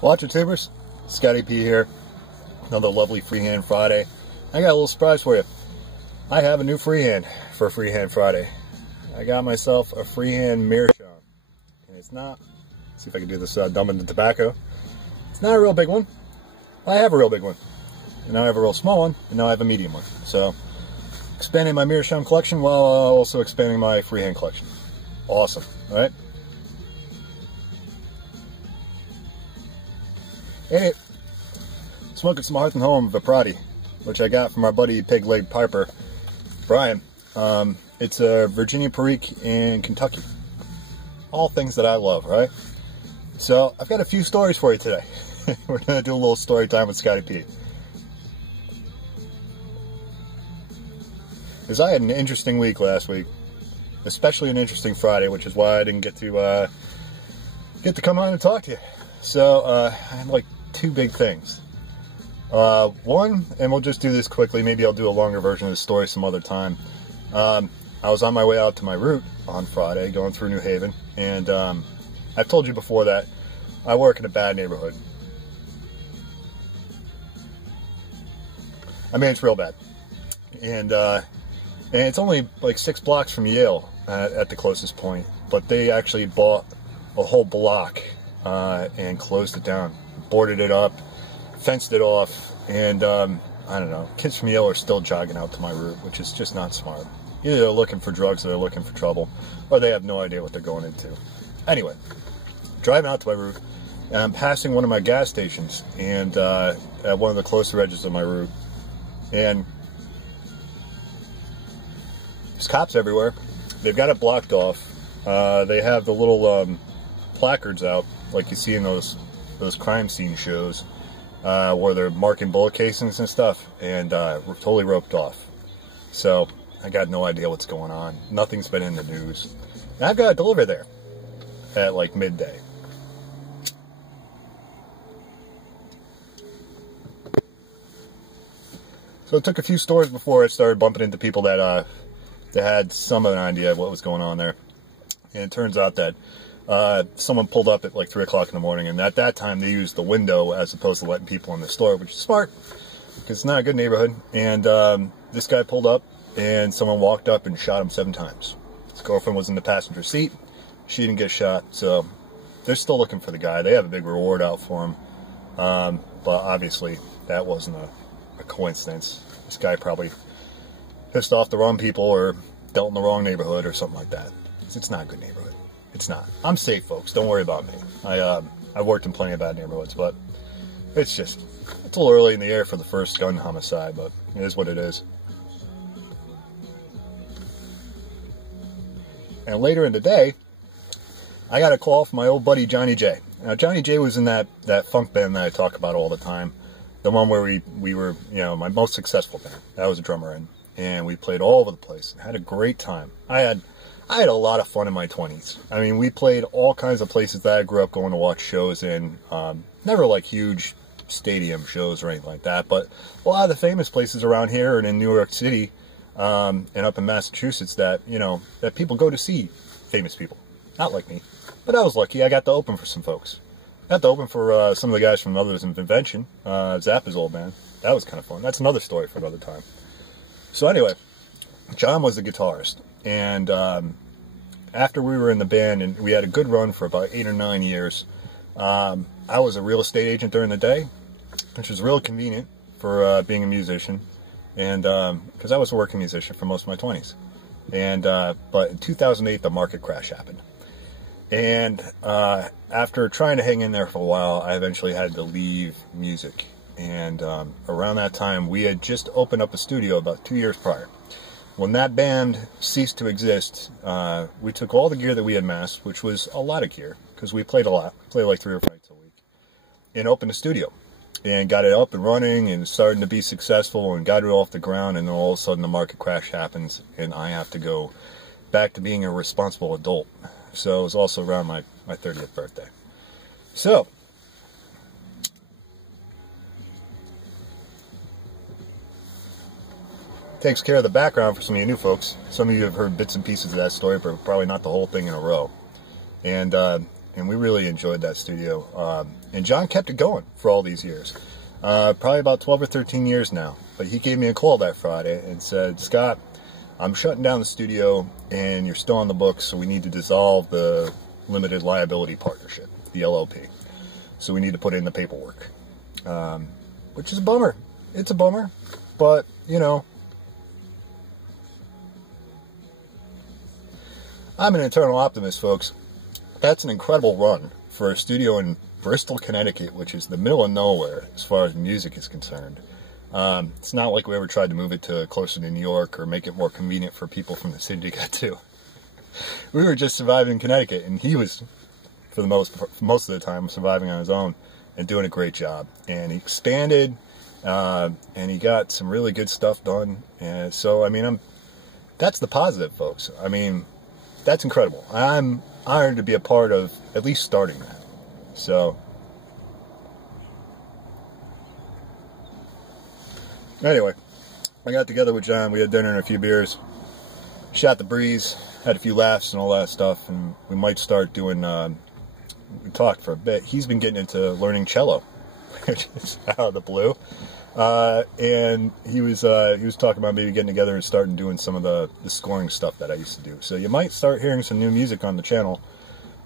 Watcher Tubers, Scotty P here. Another lovely Freehand Friday. I got a little surprise for you. I have a new freehand for Freehand Friday. I got myself a freehand Meerschaum. And it's not, let's see if I can do this dumb in the tobacco. It's not a real big one. I have a real big one. And now I have a real small one, and now I have a medium one. So, expanding my Meerschaum collection while also expanding my freehand collection. Awesome, right? Hey, smoking some Hearth and Home Viprati, which I got from our buddy Pig Leg Piper, Brian. It's a Virginia Perique in Kentucky. All things that I love, right? So I've got a few stories for you today. We're gonna do a little story time with Scotty P. Because I had an interesting week last week, especially an interesting Friday, which is why I didn't get to come on and talk to you. So I had like two big things. One, and we'll just do this quickly, maybe I'll do a longer version of the story some other time. I was on my way out to my route on Friday, going through New Haven, and I've told you before that I work in a bad neighborhood. I mean, it's real bad. And it's only like 6 blocks from Yale at the closest point, but they actually bought a whole block and closed it down, boarded it up, fenced it off, and I don't know, kids from Yale are still jogging out to my route, which is just not smart. Either they're looking for drugs or they're looking for trouble, or they have no idea what they're going into. Anyway, driving out to my route, and I'm passing one of my gas stations, and at one of the closer edges of my route, and there's cops everywhere. They've got it blocked off. They have the little placards out, like you see in those crime scene shows, where they're marking bullet casings and stuff, and we're totally roped off. So I got no idea what's going on. Nothing's been in the news. And I've got to deliver there at like midday. So it took a few stores before I started bumping into people that had some of an idea of what was going on there. And it turns out that someone pulled up at like 3 o'clock in the morning, and at that time they used the window as opposed to letting people in the store, which is smart because it's not a good neighborhood. And this guy pulled up, and someone walked up and shot him 7 times. His girlfriend was in the passenger seat. She didn't get shot, so they're still looking for the guy. They have a big reward out for him, but obviously that wasn't a coincidence. This guy probably pissed off the wrong people or dealt in the wrong neighborhood or something like that. It's not a good neighborhood. It's not. I'm safe, folks. Don't worry about me. I've worked in plenty of bad neighborhoods, but it's a little early in the air for the first gun homicide, but it is what it is. And later in the day, I got a call from my old buddy Johnny J. Now, Johnny J was in that funk band that I talk about all the time. The one where we were, you know, my most successful band. I was a drummer in. And we played all over the place. Had a great time. I had a lot of fun in my 20s. I mean, we played all kinds of places that I grew up going to watch shows in. Never like huge stadium shows or anything like that, but a lot of the famous places around here and in New York City and up in Massachusetts that, you know, that people go to see famous people. Not like me. But I was lucky. I got to open for some folks. Got to open for some of the guys from Others of Invention, Zappa's old band. That was kind of fun. That's another story for another time. So anyway, John was the guitarist, and after we were in the band and we had a good run for about 8 or 9 years, I was a real estate agent during the day, which was real convenient for being a musician, and because I was a working musician for most of my 20s. And but in 2008, the market crash happened. And after trying to hang in there for a while, I eventually had to leave music. And around that time, we had just opened up a studio about 2 years prior. When that band ceased to exist, we took all the gear that we had amassed, which was a lot of gear, because we played a lot, played like 3 or 4 nights a week, and opened a studio. And got it up and running and starting to be successful and got it off the ground, and then all of a sudden the market crash happens, and I have to go back to being a responsible adult. So it was also around my 30th birthday. So, takes care of the background for some of you new folks. Some of you have heard bits and pieces of that story, but probably not the whole thing in a row. And and we really enjoyed that studio. And John kept it going for all these years, probably about 12 or 13 years now. But he gave me a call that Friday and said, Scott, I'm shutting down the studio, and you're still on the books, so we need to dissolve the limited liability partnership, the LLP. So we need to put in the paperwork, which is a bummer. It's a bummer, but, you know, I'm an eternal optimist, folks. That's an incredible run for a studio in Bristol, Connecticut, which is the middle of nowhere as far as music is concerned. It's not like we ever tried to move it to closer to New York or make it more convenient for people from the city to get to. We were just surviving in Connecticut, and he was, for most of the time, surviving on his own and doing a great job. And he expanded, and he got some really good stuff done. And so, I mean, that's the positive, folks. I mean, that's incredible. I'm honored to be a part of at least starting that. So, anyway, I got together with John. We had dinner and a few beers, shot the breeze, had a few laughs and all that stuff, and we might start doing, we talked for a bit. He's been getting into learning cello, which is out of the blue. And he was talking about maybe getting together and starting doing some of the scoring stuff that I used to do. So you might start hearing some new music on the channel,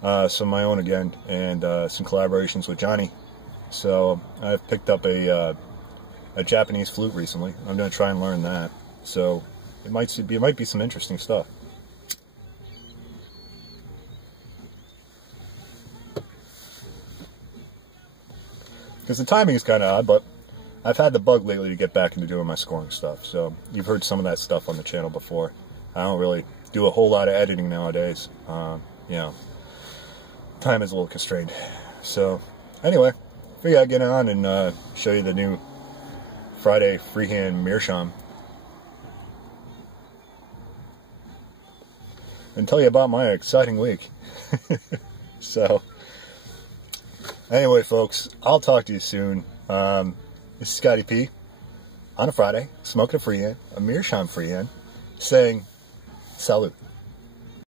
some of my own again, and some collaborations with Johnny. So I've picked up a Japanese flute recently. I'm going to try and learn that. So it might be some interesting stuff. Because the timing is kind of odd, but I've had the bug lately to get back into doing my scoring stuff. So you've heard some of that stuff on the channel before. I don't really do a whole lot of editing nowadays. You know, time is a little constrained. So anyway, figured I'd get on and show you the new Friday freehand Meerschaum. And tell you about my exciting week. So, anyway, folks, I'll talk to you soon. This is Scotty P on a Friday, smoking a freehand, a Meerschaum freehand, saying salute.